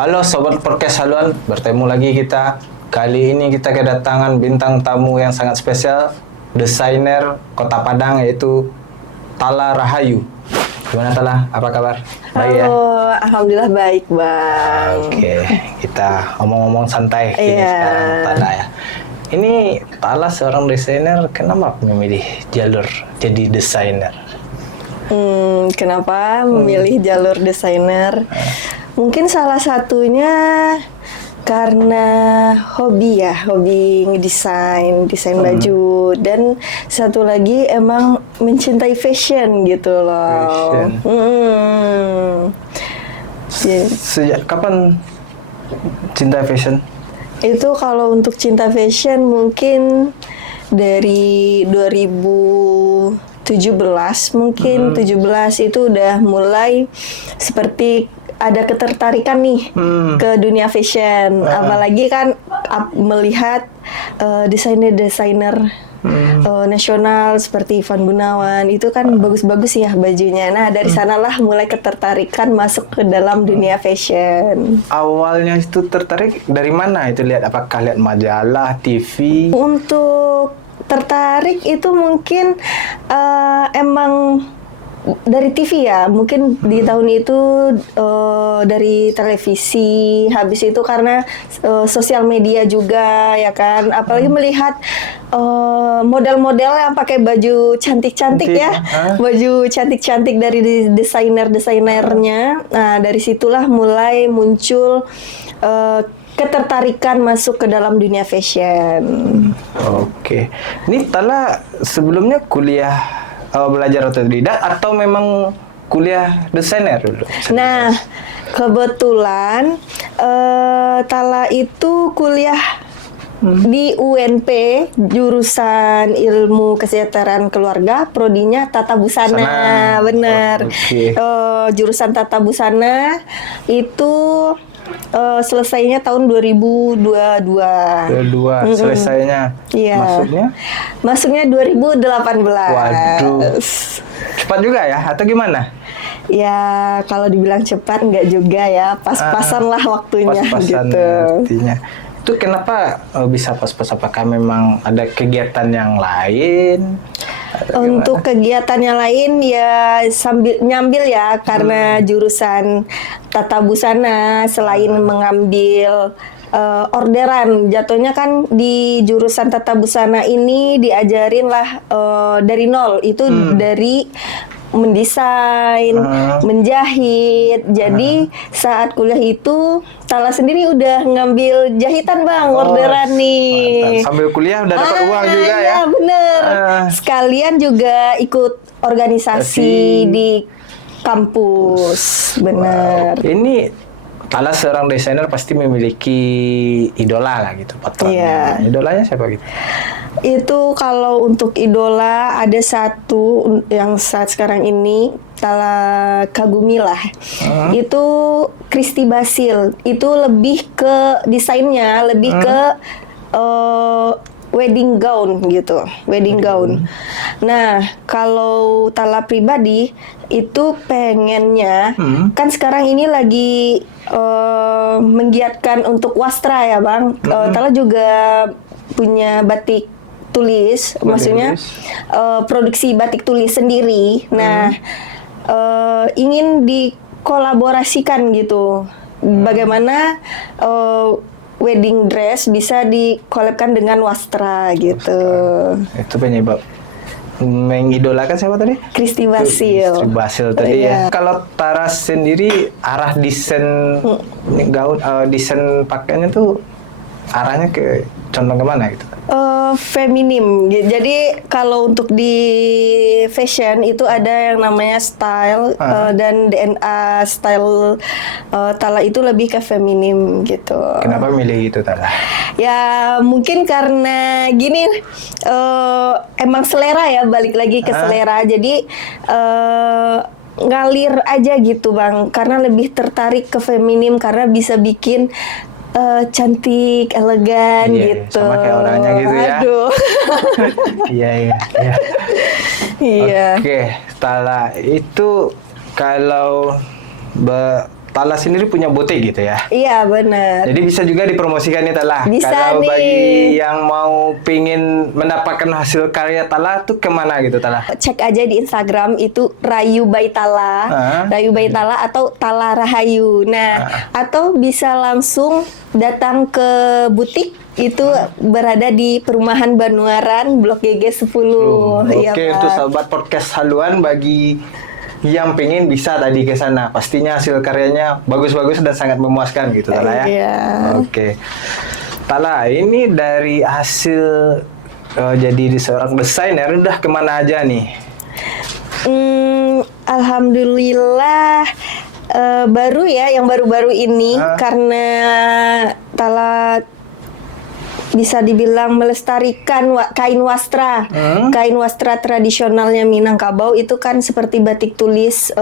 Halo Sobat Podcast Haluan, bertemu lagi kita. Kali ini kita kedatangan bintang tamu yang sangat spesial, desainer Kota Padang, yaitu Tala Rahayu. Gimana Tala? Apa kabar? Baik ya? Alhamdulillah baik Bang. Oke, kita ngomong-ngomong santai kini sekarang Tala ya. Ini Tala seorang desainer, kenapa memilih jalur jadi desainer? Kenapa memilih jalur desainer? Mungkin salah satunya karena hobi ngedesain, baju, dan satu lagi emang mencintai fashion gitu loh. Sejak kapan cinta fashion? Itu kalau untuk cinta fashion mungkin dari 2017 mungkin 17 itu udah mulai seperti ada ketertarikan nih ke dunia fashion, apalagi kan melihat desainer-desainer nasional seperti Ivan Gunawan itu kan bagus-bagus ya bajunya. Nah dari sanalah mulai ketertarikan masuk ke dalam dunia fashion. Awalnya itu tertarik dari mana? Itu apakah lihat majalah, TV? Untuk tertarik itu mungkin emang dari TV ya, mungkin di tahun itu dari televisi, habis itu karena sosial media juga ya kan, apalagi melihat model-model yang pakai baju cantik-cantik ya, baju cantik-cantik dari desainer-desainernya. Nah dari situlah mulai muncul ketertarikan masuk ke dalam dunia fashion. Oke. Ini Tala sebelumnya kuliah belajar otodidak atau memang kuliah desainer dulu? Nah, kebetulan Tala itu kuliah di UNP jurusan Ilmu Kesejahteraan Keluarga, prodinya Tata Busana. Benar. Jurusan Tata Busana itu selesainya tahun 2022. Selesainya. Iya. Masuknya 2018. Waduh. Cepat juga ya atau gimana? Ya kalau dibilang cepat enggak juga ya, pas-pasan lah waktunya gitu. Artinya. Itu kenapa bisa pas-pas? Apakah memang ada kegiatan yang lain? Untuk kegiatan yang lain ya sambil nyambil ya, karena jurusan Tata Busana selain mengambil orderan, jatuhnya kan di jurusan Tata Busana ini diajarin lah dari nol, itu dari mendesain, menjahit. Jadi saat kuliah itu Tala sendiri udah ngambil jahitan Bang, orderan nih. Sambil kuliah udah dapat uang juga ya? Iya bener. Sekalian juga ikut organisasi di kampus, bener. Wow. Ini Tala seorang desainer pasti memiliki idola lah gitu, patronnya. Idolanya siapa gitu? Itu kalau untuk idola ada satu yang saat sekarang ini Tala kagumi lah. Itu Christy Basil. Itu lebih ke desainnya, lebih ke wedding gown gitu, wedding gown. Nah, kalau Tala pribadi itu pengennya, kan sekarang ini lagi menggiatkan untuk wastra ya Bang. Tala juga punya batik tulis, maksudnya produksi batik tulis sendiri. Nah, ingin dikolaborasikan gitu. Bagaimana wedding dress bisa dikolabkan dengan wastra gitu. Itu penyebab mengidolakan siapa tadi? Christy Basil. Christy Basil tadi ya. Kalau Tara sendiri arah desain gaun, desain pakaiannya tuh arahnya ke contoh kemana gitu? Feminim. Jadi kalau untuk di fashion itu ada yang namanya style dan DNA style Tala itu lebih ke feminim gitu. Kenapa milih itu Tala? Ya mungkin karena gini, emang selera ya, balik lagi ke selera. Jadi ngalir aja gitu Bang, karena lebih tertarik ke feminim karena bisa bikin cantik, elegan gitu. Sama kayak orangnya gitu ya. Aduh. Iya. Oke, Tala itu kalau Tala sendiri punya butik gitu ya. Iya benar. Jadi bisa juga dipromosikan nih Tala. Bisa Kalau nih. bagi yang mau pingin mendapatkan hasil karya Tala tuh kemana gitu Tala? Cek aja di Instagram itu Rayu by Tala, Rayu by Tala atau Tala Rahayu. Nah, atau bisa langsung datang ke butik itu berada di Perumahan Banuaran Blok GG 10. Iya, Oke, Pak. untuk sahabat podcast haluan bagi yang pengen bisa tadi ke sana. Pastinya hasil karyanya bagus-bagus dan sangat memuaskan gitu Tala ya. Iya. Oke. Tala, ini dari hasil jadi seorang desainer udah kemana aja nih? Alhamdulillah baru ya, yang baru-baru ini karena Tala bisa dibilang melestarikan kain wastra. Kain wastra tradisionalnya Minangkabau itu kan seperti batik tulis.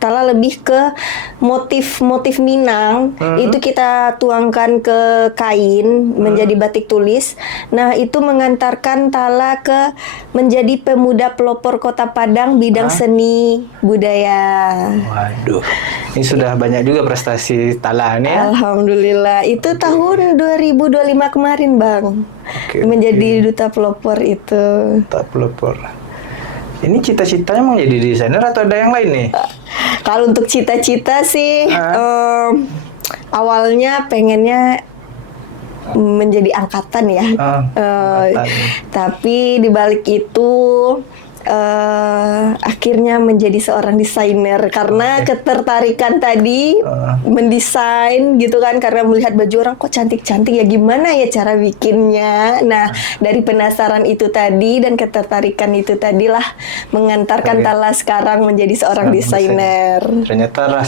Tala lebih ke motif-motif Minang. Itu kita tuangkan ke kain menjadi batik tulis. Nah, itu mengantarkan Tala ke menjadi pemuda pelopor Kota Padang bidang seni budaya. Waduh, ini sudah banyak juga prestasi Tala nih ya. Alhamdulillah, itu tahun 2025 kemarin Bang. Menjadi duta pelopor itu. Duta pelopor. Ini cita-citanya mau jadi desainer atau ada yang lain nih? Kalau untuk cita-cita sih, awalnya pengennya menjadi angkatan ya. Angkatan. Tapi dibalik itu akhirnya menjadi seorang desainer karena ketertarikan tadi mendesain gitu kan, karena melihat baju orang kok cantik-cantik ya, gimana ya cara bikinnya. Nah, dari penasaran itu tadi dan ketertarikan itu tadilah mengantarkan Tala sekarang menjadi seorang desainer. Ternyata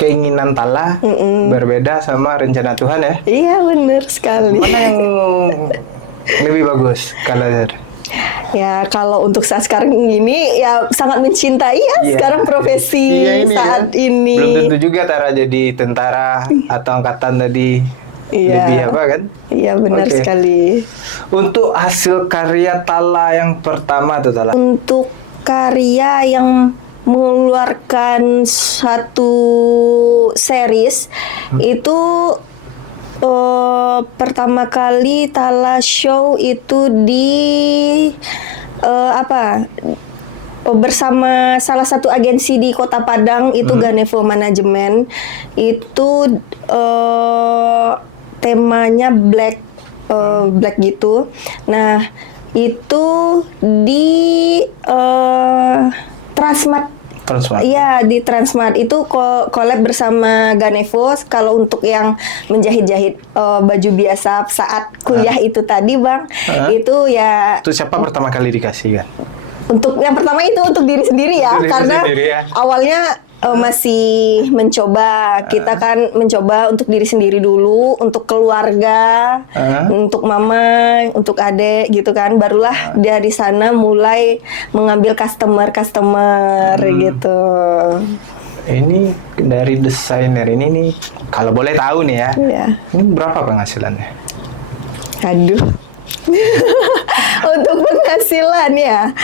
keinginan Tala berbeda sama rencana Tuhan ya. Iya, benar sekali. Mana yang lebih bagus kalau ya, kalau untuk saat sekarang ini ya sangat mencintai ya sekarang profesi saat ini. Belum tentu juga Tara jadi tentara atau angkatan tadi lebih apa kan? Iya, benar sekali. Untuk hasil karya Tala yang pertama tuh Tala. Untuk karya yang mengeluarkan satu series itu pertama kali Tala show itu di bersama salah satu agensi di Kota Padang itu Ganevo Management. Itu temanya black gitu. Nah, itu di Transmart. Iya, di Transmart itu collab bersama Ganevo. Kalau untuk yang menjahit-jahit baju biasa saat kuliah itu tadi Bang, itu ya. Itu siapa pertama kali dikasih kan? Untuk yang pertama itu untuk diri sendiri ya, karena awalnya masih mencoba. Kita kan mencoba untuk diri sendiri dulu, untuk keluarga, untuk mama, untuk adik gitu kan. Barulah dari sana mulai mengambil customer gitu. Ini dari desainer ini nih, kalau boleh tahu nih ya, ini berapa penghasilannya? Aduh. Untuk penghasilan ya,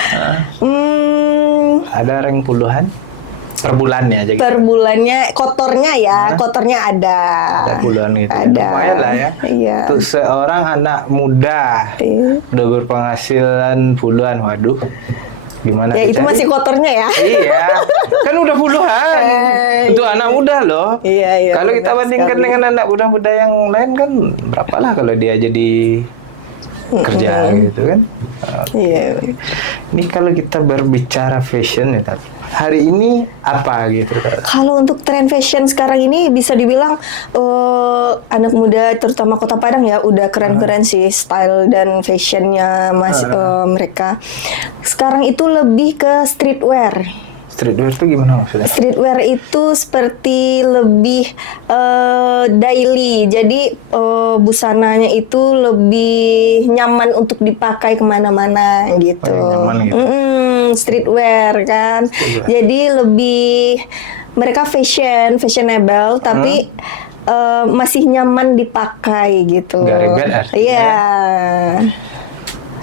ada rank puluhan? Per bulannya aja gitu. Per bulannya kotornya ya, kotornya ada. Ada puluhan gitu. Ada. Lumayan lah ya. Iya. Untuk seorang anak muda udah berpenghasilan puluhan, waduh. Gimana? Ya itu masih kotornya ya. Iya. Kan udah puluhan. Untuk anak muda loh. Iya. Kalau kita bandingkan dengan anak muda-muda yang lain kan berapalah kalau dia jadi kerja gitu kan. Iya. Ini kalau kita berbicara fashion ya, hari ini apa gitu? Kalau untuk tren fashion sekarang ini bisa dibilang anak muda terutama Kota Padang ya udah keren-keren sih style dan fashionnya mereka. Sekarang itu lebih ke streetwear. Streetwear itu gimana maksudnya? Streetwear itu seperti lebih daily, jadi busananya itu lebih nyaman untuk dipakai kemana-mana gitu. Nyaman gitu. Streetwear kan, jadi lebih mereka fashionable tapi masih nyaman dipakai gitu. Gak ribet artinya. Iya.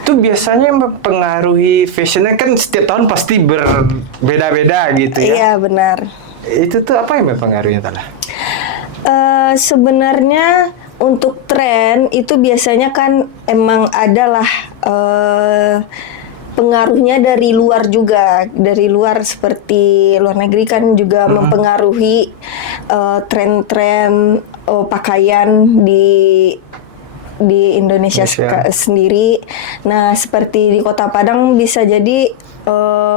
Itu biasanya mempengaruhi fashionnya kan setiap tahun pasti berbeda-beda gitu ya. Iya benar. itu tuh apa yang mempengaruhi Tala? Sebenarnya untuk tren itu biasanya kan emang adalah pengaruhnya dari luar juga, dari luar seperti luar negeri kan juga mempengaruhi tren-tren pakaian di Indonesia sendiri. Nah, seperti di Kota Padang bisa jadi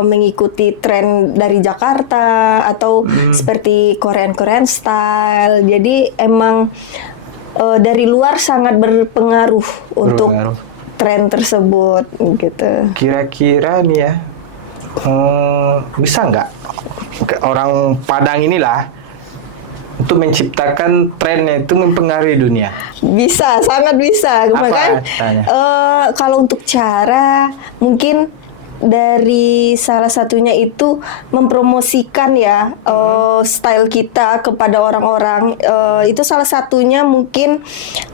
mengikuti tren dari Jakarta atau seperti Korean style. Jadi emang dari luar sangat berpengaruh untuk tren tersebut gitu. Kira-kira nih ya, bisa nggak orang Padang inilah untuk menciptakan trennya itu mempengaruhi dunia? Bisa, sangat bisa. Apa Kalau untuk cara mungkin dari salah satunya itu mempromosikan ya style kita kepada orang-orang. Itu salah satunya mungkin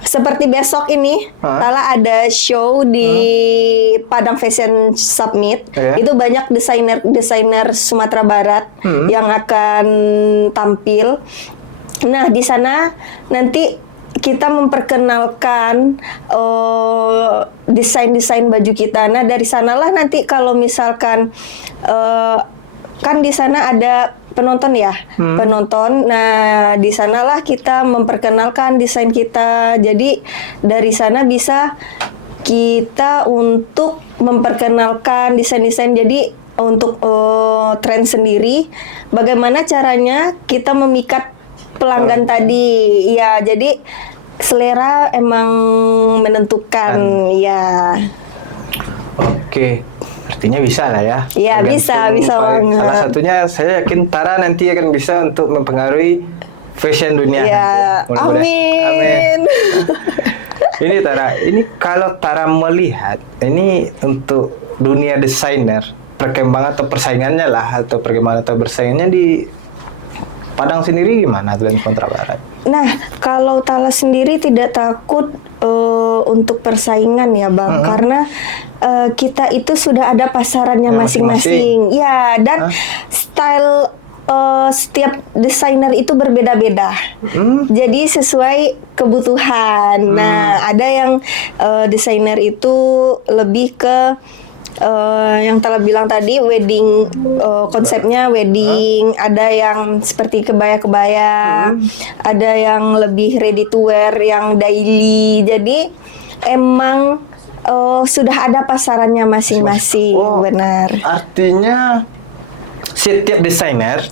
seperti besok ini Tala ada show di Padang Fashion Summit. Itu banyak desainer Sumatera Barat yang akan tampil. Nah, di sana nanti kita memperkenalkan desain-desain baju kita. Nah, dari sanalah nanti kalau misalkan kan di sana ada penonton ya, penonton. Nah, di sanalah kita memperkenalkan desain kita. Jadi dari sana bisa kita untuk memperkenalkan desain-desain. Jadi untuk tren sendiri, bagaimana caranya kita memikat pelanggan tadi. Ya, jadi selera emang menentukan ya. Oke, artinya bisa lah ya. Iya, bisa banget. Salah satunya saya yakin Tara nanti akan bisa untuk mempengaruhi fashion dunia. Ya, amin. Ini Tara, ini kalau Tara melihat ini untuk dunia desainer, perkembangan atau persaingannya lah, atau perkembangan atau bersaingnya di Padang sendiri gimana tuh Sumatera Barat? Nah, kalau Tala sendiri tidak takut untuk persaingan ya Bang, karena kita itu sudah ada pasarannya masing-masing. Ya, dan style setiap desainer itu berbeda-beda. Jadi sesuai kebutuhan. Nah, ada yang desainer itu lebih ke yang Tala bilang tadi wedding, konsepnya wedding, ada yang seperti kebaya-kebaya, ada yang lebih ready to wear, yang daily. Jadi emang sudah ada pasarannya masing-masing. Benar. Artinya setiap desainer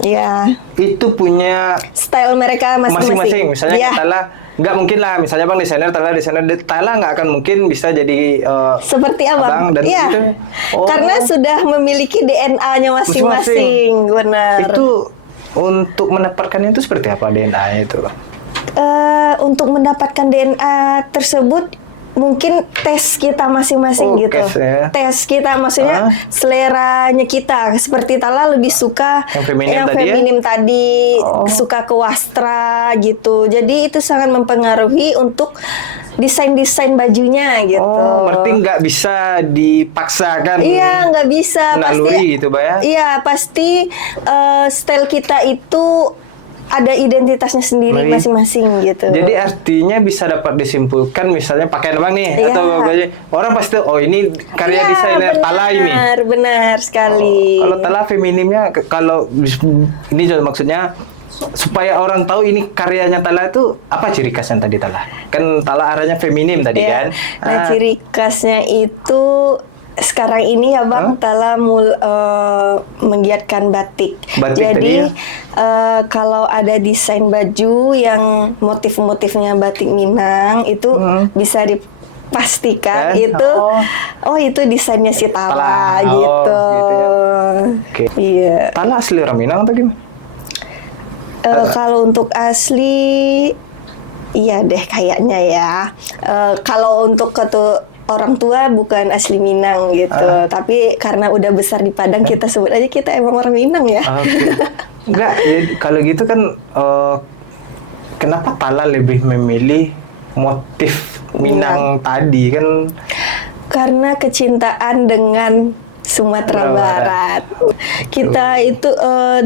itu punya style mereka masing-masing. Misalnya Tala nggak mungkin lah, misalnya Bang desainer Tala nggak akan mungkin bisa jadi seperti Abang dan gitu. Karena sudah memiliki DNA-nya masing-masing. Benar. Itu untuk mendapatkannya itu seperti apa DNA-nya itu? Untuk mendapatkan DNA tersebut mungkin tes kita masing-masing gitu. Tes kita maksudnya seleranya kita. Seperti Tala lebih suka yang feminim tadi, suka ke wastra gitu. Jadi itu sangat mempengaruhi untuk desain-desain bajunya gitu. Berarti nggak bisa dipaksakan. Iya, nggak bisa. Naluri gitu, Mbak ya? Iya, pasti style kita itu ada identitasnya sendiri masing-masing gitu. Jadi artinya bisa dapat disimpulkan misalnya pakaian Abang nih atau baju orang pasti ini karya desainer Tala ini. Benar sekali. Kalau Tala feminimnya kalau ini maksudnya supaya orang tahu ini karyanya Tala itu apa ciri khasnya tadi Tala? Kan Tala arahnya feminim tadi kan. Nah, ciri khasnya itu sekarang ini ya Bang, Tala menggiatkan batik. Jadi kalau ada desain baju yang motif-motifnya batik Minang itu bisa dipastikan itu itu desainnya si Tala gitu. Iya. Tala asli orang Minang atau gimana? Kalau untuk asli iya deh kayaknya ya. Kalau untuk orang tua bukan asli Minang gitu, tapi karena udah besar di Padang kita sebut aja kita emang orang Minang ya. Enggak, ya, kalau gitu kan kenapa Tala lebih memilih motif Minang tadi kan? Karena kecintaan dengan Sumatera Barat. Kita itu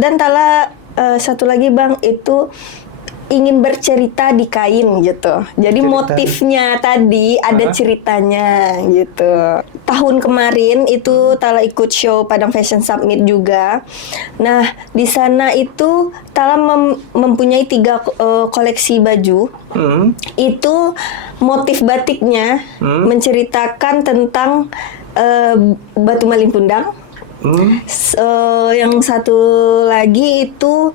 dan Tala satu lagi Bang, itu ingin bercerita di kain gitu. Jadi Cerita. motifnya tadi ada ceritanya gitu. Tahun kemarin itu Tala ikut show Padang Fashion Summit juga. Nah, di sana itu Tala mempunyai 3 koleksi baju. Itu motif batiknya menceritakan tentang Batu Malin Pundang. Yang satu lagi itu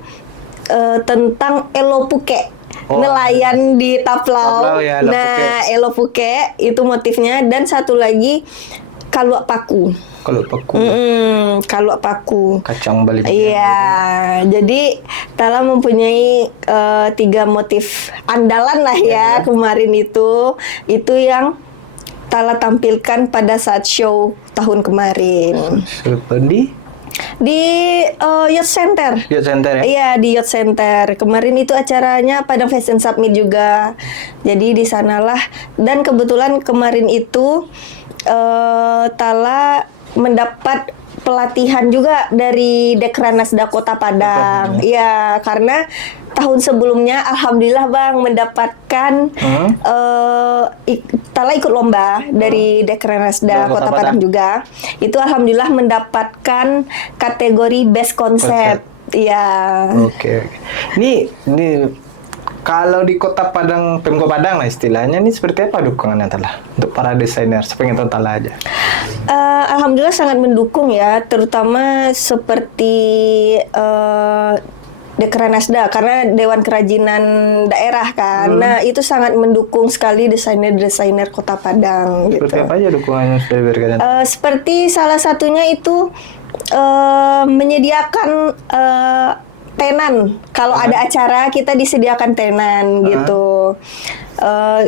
tentang Elopuke, nelayan di Taplau. Ya, Nah, Elopuke itu motifnya, dan satu lagi Kaluak Paku. Kalau paku Kaluak Paku. kacang bali. Iya, jadi Tala mempunyai 3 motif andalan lah ya kemarin itu yang Tala tampilkan pada saat show tahun kemarin. Di Youth Center. Youth Center ya? Iya, di Youth Center. Kemarin itu acaranya Padang Fashion Summit juga. Jadi di sanalah, dan kebetulan kemarin itu Tala mendapat pelatihan juga dari Dekranasda Kota Padang. Iya, karena tahun sebelumnya alhamdulillah Bang mendapatkan Tala ikut lomba dari Dekranasda Kota Padang juga. Itu alhamdulillah mendapatkan kategori best konsep. Iya. Oke. Ini kalau di Kota Padang, Pemko Padang lah istilahnya, ini seperti apa dukungannya Tala untuk para desainer? Sepengen tahu Tala aja. Alhamdulillah sangat mendukung ya, terutama seperti Dekranasda, karena Dewan Kerajinan Daerah kan. Nah, itu sangat mendukung sekali desainer-desainer Kota Padang gitu. Seperti apa aja dukungannya sudah diberikan? Seperti salah satunya itu menyediakan tenan. Kalau ada acara kita disediakan tenan gitu.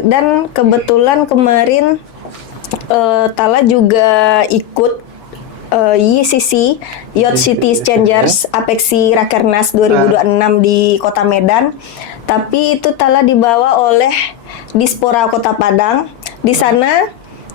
Dan kebetulan kemarin Tala juga ikut YCC, Youth City Changers, Apeksi Rakernas 2026 di Kota Medan. Tapi itu Tala dibawa oleh Dispora Kota Padang. Di sana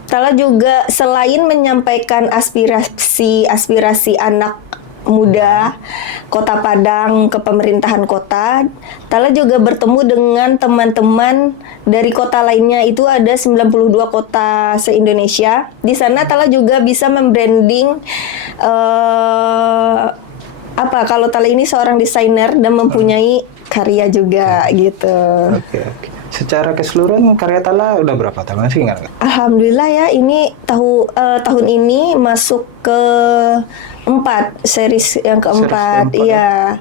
Tala juga selain menyampaikan aspirasi anak muda Kota Padang ke pemerintahan kota, Tala juga bertemu dengan teman-teman dari kota lainnya. Itu ada 92 kota se-Indonesia. Di sana Tala juga bisa membranding kalau Tala ini seorang desainer dan mempunyai karya juga gitu. Oke. Secara keseluruhan karya Tala udah berapa tahun sih nggak? Alhamdulillah ya, ini tahun ini masuk ke 4, series yang keempat. Iya.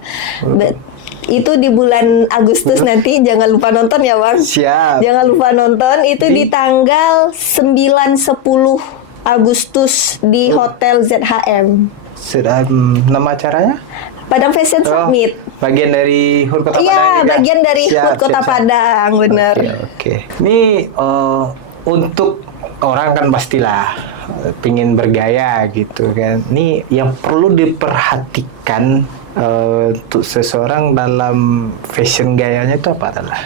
Itu di bulan Agustus nanti, jangan lupa nonton ya Bang. Siap. Jangan lupa nonton, itu di tanggal 9-10 Agustus di Hotel ZHM. Nama acaranya? Padang Fashion Summit. Bagian dari HUT Kota Padang. Iya, juga? bagian dari HUT Kota Padang, benar. Oke. Ini untuk orang kan pastilah pingin bergaya gitu kan. Ini yang perlu diperhatikan untuk seseorang dalam fashion gayanya itu apa adalah?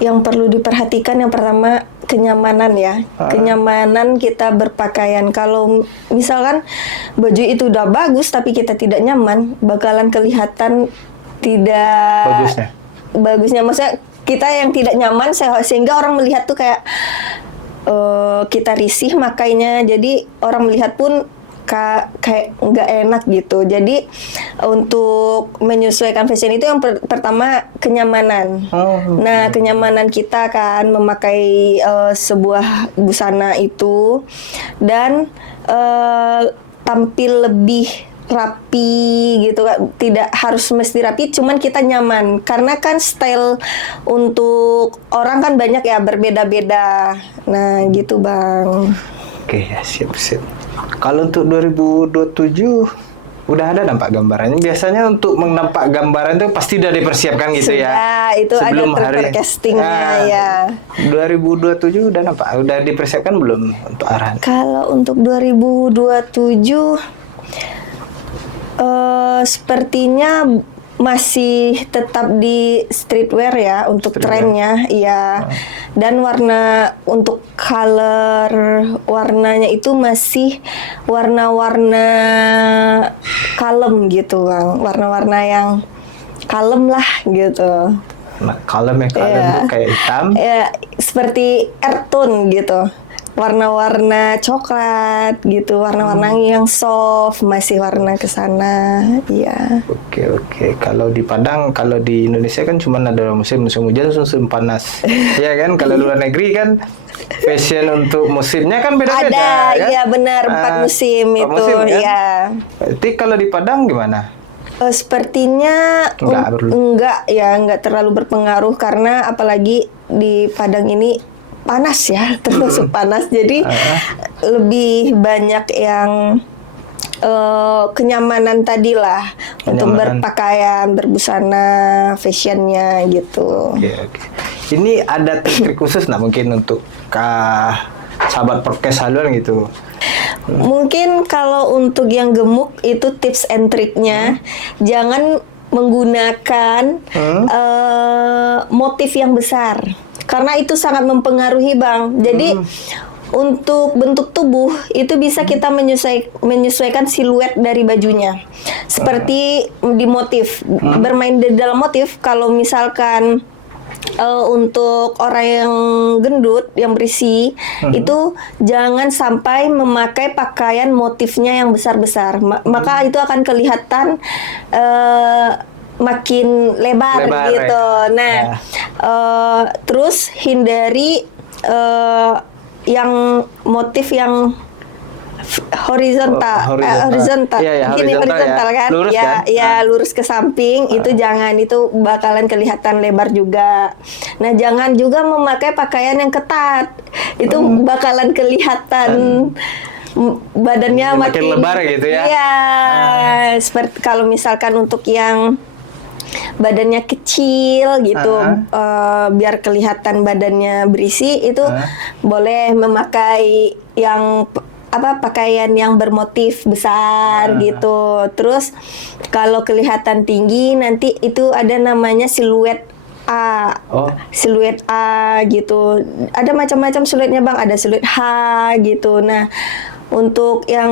Yang perlu diperhatikan yang pertama kenyamanan ya. Kenyamanan kita berpakaian. Kalau misalkan baju itu udah bagus tapi kita tidak nyaman, bakalan kelihatan tidak bagusnya. Maksudnya kita yang tidak nyaman sehingga orang melihat tuh kayak kita risih makainya. Jadi orang melihat pun kayak nggak enak gitu. Jadi untuk menyesuaikan fashion itu yang pertama kenyamanan. Nah, kenyamanan kita kan memakai sebuah busana itu, dan tampil lebih rapi gitu kan. Tidak harus mesti rapi, cuman kita nyaman. Karena kan style untuk orang kan banyak ya, berbeda-beda. Nah, gitu Bang. Oke, ya, siap. Kalau untuk 2027 udah ada nampak gambarannya. Biasanya untuk menampak gambaran itu pasti udah dipersiapkan gitu ya. Sudah, itu sebelum ada forecastingnya ya. 2027 udah nampak, udah dipersiapkan belum untuk arahan? Kalau untuk 2027 sepertinya masih tetap di streetwear ya untuk trennya, iya. Dan warna untuk color warnanya itu masih warna-warna kalem gitu Bang. Warna-warna yang kalem lah gitu. Nah, kalem tuh kayak hitam. Ya, seperti earth tone gitu. Warna-warna coklat gitu, warna-warna yang soft, masih warna ke sana. Iya. Oke. Kalau di Padang, kalau di Indonesia kan cuma ada musim hujan, musim panas. Iya kan? Kalau luar negeri kan fashion untuk musimnya kan beda-beda. Ada, kan? iya benar, 4 musim empat itu, musim, kan? ya. Berarti kalau di Padang gimana? Sepertinya nggak terlalu berpengaruh karena apalagi di Padang ini panas ya, termasuk panas. Jadi lebih banyak yang kenyamanan tadi lah untuk berpakaian, berbusana, fashionnya gitu. Oke. Ini ada trik khusus mungkin untuk sahabat podcast haluan gitu? Mungkin kalau untuk yang gemuk itu tips and triknya jangan menggunakan motif yang besar karena itu sangat mempengaruhi Bang. Jadi untuk bentuk tubuh itu bisa kita menyesuaikan siluet dari bajunya. Seperti di motif, bermain di dalam motif. Kalau misalkan untuk orang yang gendut, yang berisi, itu jangan sampai memakai pakaian motifnya yang besar-besar. Maka itu akan kelihatan makin lebar gitu. Nah, terus hindari yang motif yang horizontal, gini horizontal kan, lurus kan? Lurus ke samping, itu jangan, itu bakalan kelihatan lebar juga. Nah, jangan juga memakai pakaian yang ketat, itu bakalan kelihatan badannya makin lebar gitu ya. Iya, seperti kalau misalkan untuk yang badannya kecil gitu, biar kelihatan badannya berisi, itu boleh memakai yang pakaian yang bermotif besar gitu. Terus kalau kelihatan tinggi nanti itu ada namanya siluet A. Siluet A gitu. Ada macam-macam siluetnya Bang, ada siluet H gitu. Nah, untuk yang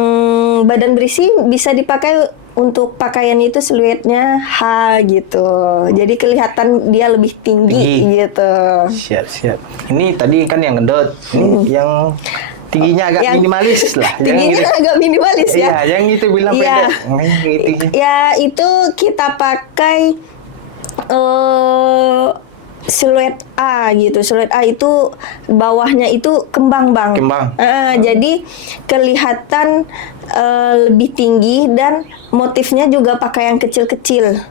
badan berisi bisa dipakai untuk pakaian itu siluetnya H gitu. Jadi kelihatan dia lebih tinggi. Gitu. Siap. Ini tadi kan yang gendut. Ini yang tingginya agak minimalis lah. Tingginya agak minimalis ya. Iya, yang itu bilang pendek. Ya, itu kita pakai siluet A gitu. Siluet A itu bawahnya itu kembang Bang. Jadi kelihatan lebih tinggi dan motifnya juga pakai yang kecil-kecil.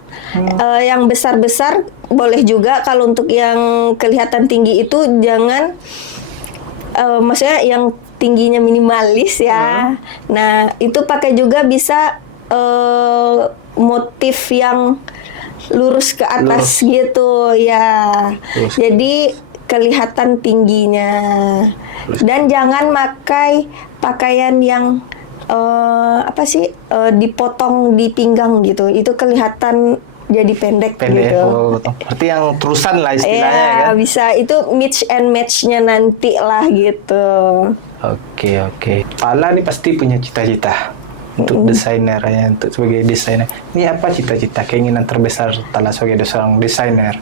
Yang besar-besar boleh juga. Kalau untuk yang kelihatan tinggi itu jangan, maksudnya yang tingginya minimalis ya. Nah, itu pakai juga bisa motif yang lurus ke atas gitu ya. Jadi kelihatan tingginya. Dan jangan pakai pakaian yang dipotong di pinggang gitu. Itu kelihatan jadi pendek gitu. Berarti yang terusan lah istilahnya kan. Bisa, itu mix and match-nya nanti lah gitu. Oke. Pala nih pasti punya cita-cita untuk desainernya, untuk sebagai desainer. Ini apa cita-cita, keinginan terbesar Tala sebagai seorang desainer?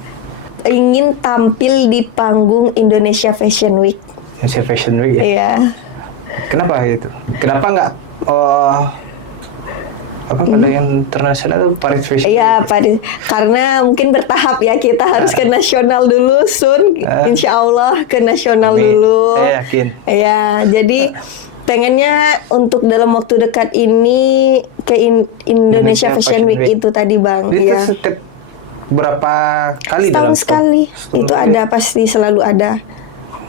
Ingin tampil di panggung Indonesia Fashion Week. Indonesia Fashion Week ya? Iya. Kenapa gitu? Kenapa nggak pada yang internasional itu Paris Fashion Week? Iya, Paris. Karena mungkin bertahap ya, kita harus ke nasional dulu soon. Insya Allah ke nasional dulu. Saya yakin. Iya, jadi pengennya untuk dalam waktu dekat ini ke Indonesia Fashion Week itu tadi Bang. Itu setiap berapa kali? Setahun sekali. Itu ada, pasti selalu ada.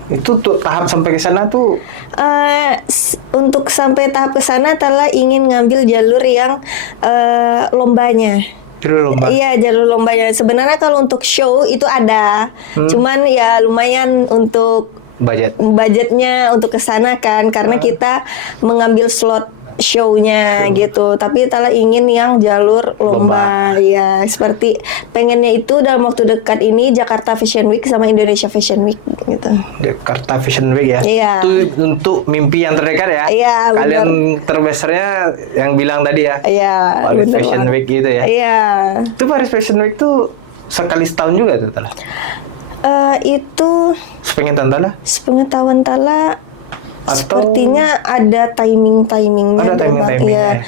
Itu tuh tahap sampai ke sana tuh? Untuk sampai tahap ke sana Tala ingin ngambil jalur yang lombanya. Jalur lomba? Iya, jalur lombanya. Sebenarnya kalau untuk show itu ada, cuman ya lumayan untuk budgetnya untuk ke sana kan, karena kita mengambil slot show-nya gitu. Tapi Tala ingin yang jalur lomba. Ya, seperti pengennya itu dalam waktu dekat ini Jakarta Fashion Week sama Indonesia Fashion Week gitu. Jakarta Fashion Week ya. Iya. Itu untuk mimpi yang terdekat ya. Iya, Kalian terbesarnya yang bilang tadi ya. Iya, Paris bener Fashion banget. Week gitu ya. Iya. Itu Paris Fashion Week tuh sekali setahun juga tuh Tala. Itu Sepengetahuan Tala? sepengetahuan Tala Atau- sepertinya ada timing-timingnya. Ada timing-timingnya. Ya.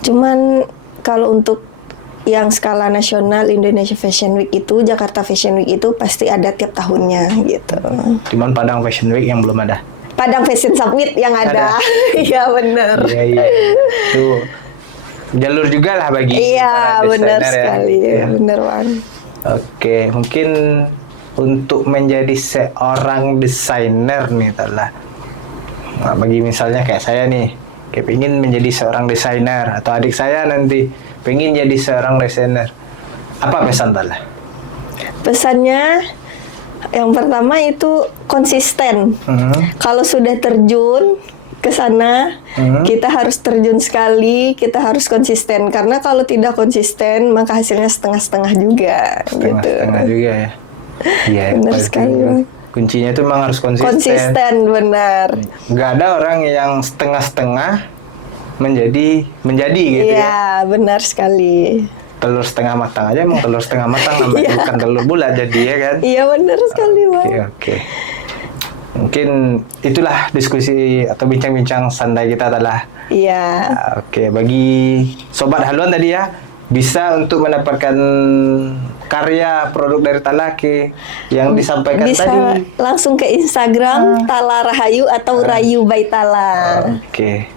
Cuman kalau untuk yang skala nasional Indonesia Fashion Week itu, Jakarta Fashion Week itu pasti ada tiap tahunnya gitu. Cuman Padang Fashion Week yang belum ada. Padang Fashion Summit yang ada. Iya benar. Iya. Itu jalur juga lah bagi Iya para benar desainer ya. sekali. Iya. Benar Bang. Oke, mungkin untuk menjadi seorang desainer nih Tala. Nah, bagi misalnya kayak saya nih, kayak pengen menjadi seorang desainer atau adik saya nanti pengen jadi seorang desainer. Apa pesan Tala? Pesannya yang pertama itu konsisten. Kalau sudah terjun ke sana, kita harus terjun sekali, kita harus konsisten. Karena kalau tidak konsisten, maka hasilnya setengah-setengah juga. Setengah-setengah gitu. juga ya. Iya, Benar pasti. sekali, Bang. Kuncinya itu memang harus konsisten. Konsisten, benar. Nggak ada orang yang setengah-setengah menjadi gitu ya. Iya, benar sekali. Telur setengah matang aja emang telur setengah matang namanya, bukan telur bulat jadi ya kan. Iya, benar sekali, Bang. Oke. Mungkin itulah diskusi atau bincang-bincang santai kita adalah. Iya. Oke, bagi sobat haluan tadi ya, bisa untuk mendapatkan karya produk dari Talake yang disampaikan Bisa tadi. langsung ke Instagram Tala Rahayu atau Rayu by Tala. Oke.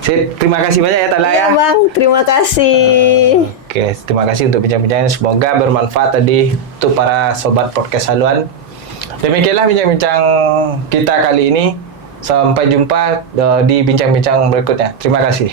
Sip, terima kasih banyak ya Tala Iya, ya. Bang. Terima kasih. Oke, terima kasih untuk bincang-bincangnya. Semoga bermanfaat tadi untuk para sobat podcast haluan. Demikianlah bincang-bincang kita kali ini. Sampai jumpa di bincang-bincang berikutnya. Terima kasih.